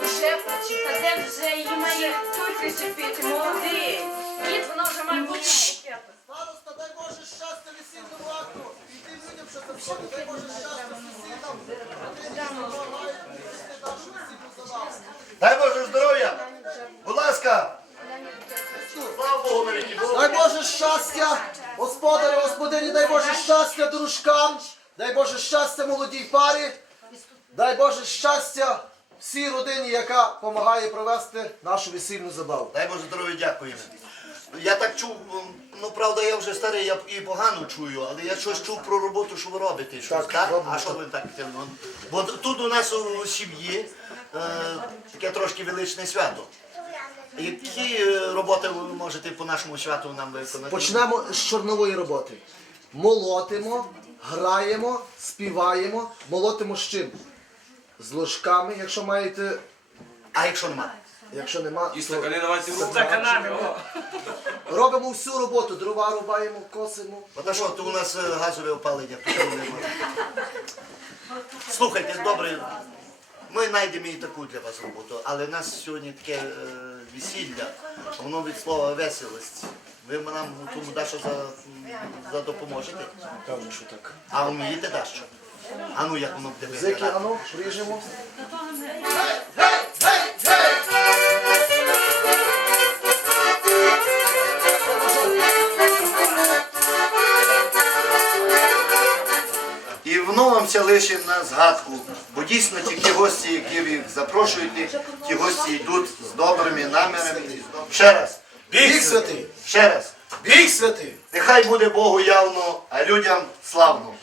Вже прочитати. Де вже її має причепити, молодий. Дід, воно вже має бути. Староста, дай Боже щастя весільному акту. І тим людям, що приходять, дай Боже щастя сусідам. Дай Боже здоров'я! Будь ласка! Дай Боже щастя, господарі, господині, дай Боже щастя дружкам, дай Боже щастя молодій парі, дай Боже щастя всій родині, яка допомагає провести нашу весільну забаву. Дай Боже здоров'я, дякуємо. Я так чув, ну правда, я вже старий, я і погано чую, але я щось чув про роботу, що ви робите. Щось, Так, так? робимо, А що ви так? Бо тут у нас у сім'ї е, таке трошки величне свято. Які е, роботи ви можете по нашому святу нам виконати? Почнемо з чорнової роботи. Молотимо, граємо, співаємо, молотимо з чим? З ложками, якщо маєте, А якщо нема? якщо нема, І то стакани давайте в руку. робимо всю роботу, дрова рубаємо, косимо. От а що, то у нас е, газове опалення, тут нема. Слухайте, добре, ми знайдемо і таку для вас роботу, але в нас сьогодні таке е, весілля, воно від слова веселость. Ви нам у тому дещо за, за допоможете? Певно, що так. А вмієте дещо? А ну як воно буде Зики, виглядати? ану, ріжемо. І воно вам це лише на згадку, бо дійсно ті ті гості, які ви запрошуєте, ті гості йдуть з добрими намірами. Ще раз. Біг святий! Ще раз. Біг святий! Нехай буде Богу явно, а людям славно.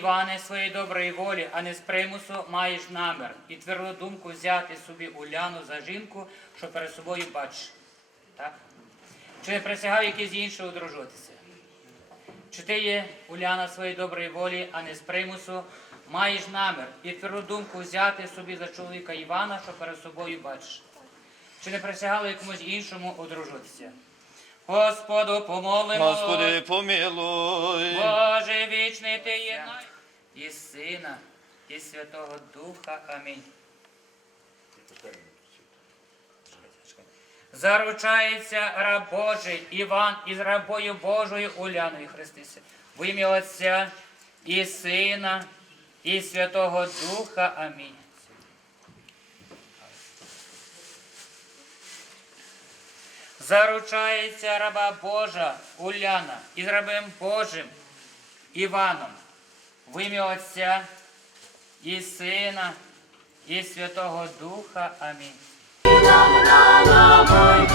Іване, своєї доброї волі, а не з примусу маєш намір і тверду думку взяти собі Уляну за жінку, що перед собою бачиш. Так? Чи не присягав якийсь інший одружитися? Чи ти є Уляна своєї доброї волі, а не з примусу, маєш намір і тверду думку взяти собі за чоловіка Івана, що перед собою бачиш? Чи не присягали якомусь іншому одружитися? Господу помолимо. Господи, помилуй. Боже вічний ти є най- і Сина, і Святого Духа. Амінь. Заручається раб Божий Іван із рабою Божою Уляною Христисе. В ім'я Отця і Сина, і Святого Духа. Амінь. Заручається раба Божа Уляна із рабом Божим Іваном. В ім'я Отця і Сина, і Святого Духа. Амінь. Ой,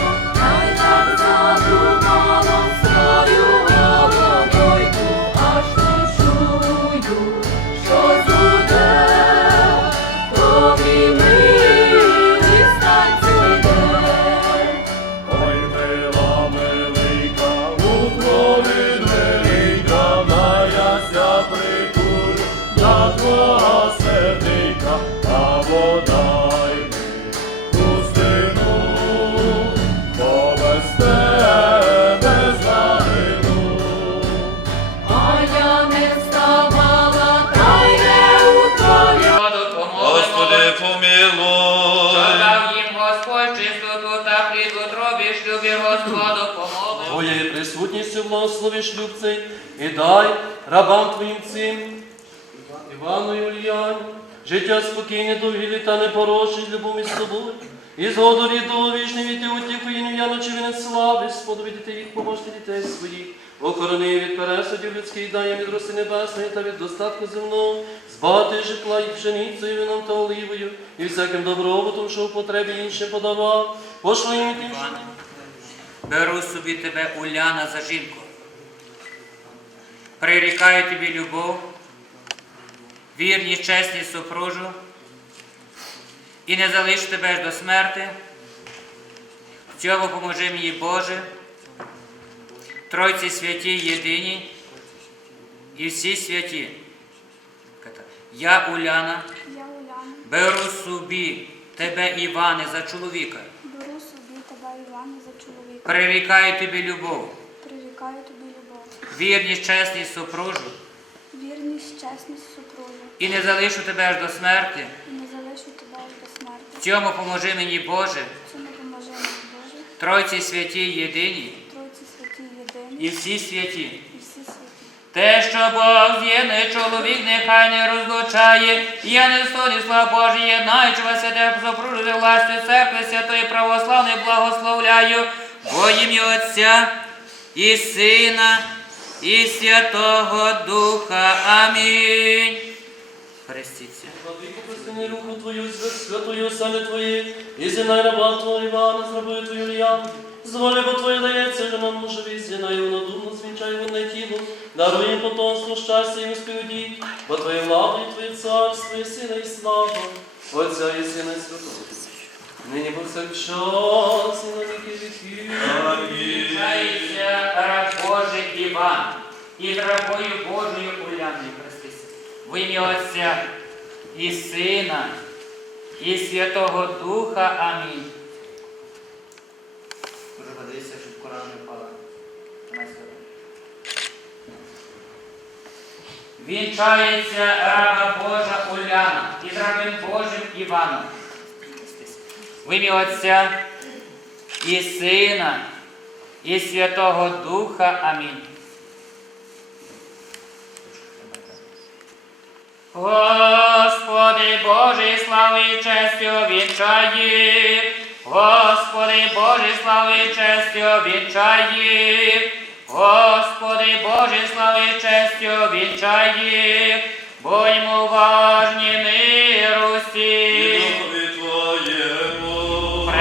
присутністю благослови шлюб і дай рабам Твоїм цим, Івану і Ульяні, життя спокійне, довгі літа непорочні з любові з тобою. І згоду рідного вічний віти утіху і ім'я ночі вінець слави, сподобі дітей їх, поможти дітей своїх. Охорони від пересудів людських, дай їм від роси небесної та від достатку земного, збагати житла їх пшеницею, вином та оливою, і всяким добробутом, що в потребі іншим подавав, пошли їм тим, що Беру собі тебе, Уляна, за жінку. Прирікаю тобі любов, вірність, чесність супружу, і не залишу тебе аж до смерти. В цьому поможи мені, Боже, Тройці святі єдині і всі святі. Я Уляна, беру собі тебе, Іване, за чоловіка. беру собі тебе, Івана, за чоловіка. Прирікаю тобі любов, Прирікаю тобі любов, вірність, чесність супружу, вірність, чесність супружу, і не залишу тебе аж до смерти. і не залишу тебе аж до В цьому поможи мені, Боже, Цьому поможе мені Боже, Тройці святі єдині. Тройці святі єдині. І всі святі. і всі святі. Те, що Бог з'єднує, чоловік нехай не розлучає, я не стоні слава Божі, єднаючи вас святе супружити власти церкви святої православної благословляю, во ім'я Отця і Сина, і Святого Духа. Амінь. Хрестіться. Простини руку Твою, святою сани Твої, і зінай раба Твого Івана, з рабою Твою Ліян. Зволи, бо Твоє дається, що нам мужеві, зінай однодумно, звінчай винне тіло, даруй їм потомство, щастя і успівді, бо Твоє влада і Твоє царство, і сила, і слава, Отця і Сина, і Святого. Нині повсякчас, і на віки. Вінчається раб Божий Іван і рабою Божою Уляною Христися. В ім'я Отця і Сина, і Святого Духа. Амінь. Дуже подивися, щоб Коран не впала. Вінчається раба Божа Уляна і рабим Божим Іваном. В ім'я Отця і Сина, і Святого Духа. Амінь. Господи Божий слави і честю вінчає, Господи Божий слави і честю вінчає, Господи Божий слави і честю вінчає, будьмо уважні миру всі.